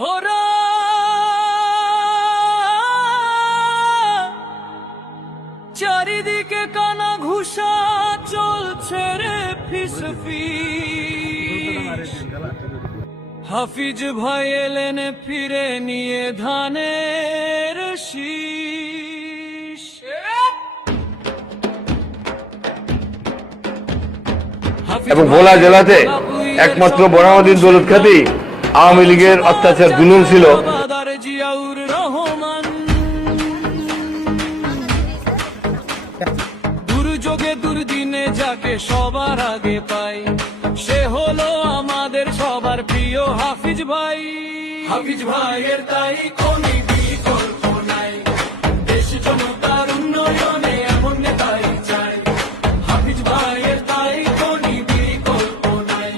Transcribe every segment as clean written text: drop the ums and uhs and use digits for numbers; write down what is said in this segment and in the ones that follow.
হোরা চারিদিকে কানা ঘুষা চলছে রে ফিসফিস। হাফিজ ভাই এলেন ফিরে নিয়ে ধানের শীষ। এবং ভোলা জেলাতে একমাত্র বনামউদ্দিন দৌলত খাতি আওয়ামী লীগের অত্যাচার জুলুম ছিল। জিয়াউর রহমান দুর্যোগে দুর্দিনে যাকে সবার আগে পাই, সে হলো আমাদের সবার প্রিয় হাফিজ ভাই। হাফিজ ভাইয়ের তাই কোনি বিকল্প নাই, দেশ জনতার উন্নয়নে এমন নেতাই চাই। হাফিজ ভাইয়ের তাই কোনি বিকল্প নাই,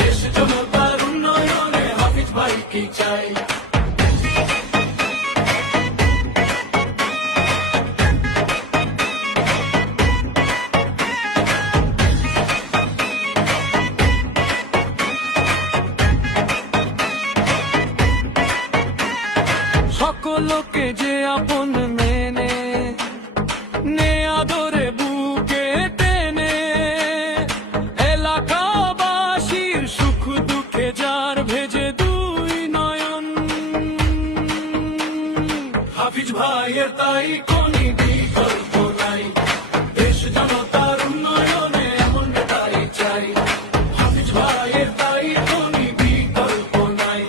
দেশ জনতার উন্নয়নে হাফিজ ভাইকে চাই। সকলকে যে আপন মেনে নে আদরে বুকে টেনে, এলাকাবাসীর সুখ দুঃখে যার ভেজে দুই নয়ন। হাফিজ ভাইয়ের তাই কোনি বিকল্প নাই, দেশ জনতার উন্নয়নে এমন নেতাই চাই। হাফিজ ভাইয়ের তাই কোনি বিকল্প নাই,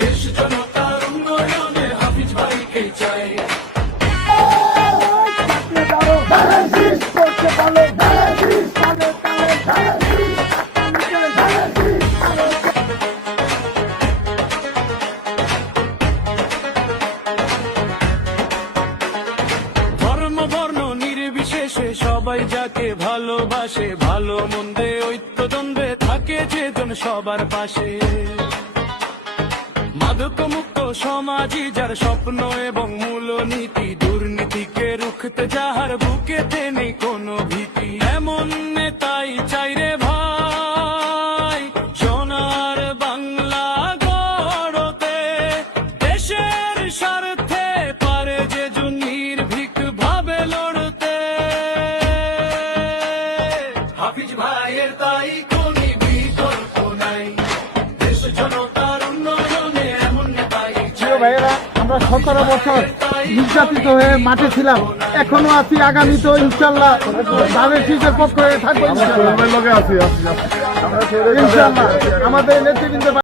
দেশ জনতার উন্নয়নে হাফিজ ভাইকে চাই। ধর্ম বর্ণ নির্বিশেষে সবাই যাকে ভালোবাসে, ভালো মন্দে ঐক্য দ্বন্দ্বে থাকে যেজন সবার পাশে। মাদক মুক্ত সমাজই যার স্বপ্ন এবং মূল নীতি, দুর্নীতিকে রুখতে যাহার বুকেতে নেই কোনো ভীতি। এমন নেতাই চাই রে ভাই, সোনার বাংলা গড়তে, দেশের স্বার্থে পারে যে নির্ভীক ভাবে লড়তে। হাফিজ ভাইয়ের তাই কোনি বিকল্প নাই, দেশ জনতার উন্নয়নে এমন নেতাই চাই। ভাইয়েরা, আমরা 17 বছর নির্যাতিত হয়ে মাঠে ছিলাম, এখনো আছি, আগামীতেও ইনশাল্লাহ ধানের শীষের পক্ষে থাকবো ইনশাল্লাহ। আমাদের নেতৃবৃন্দ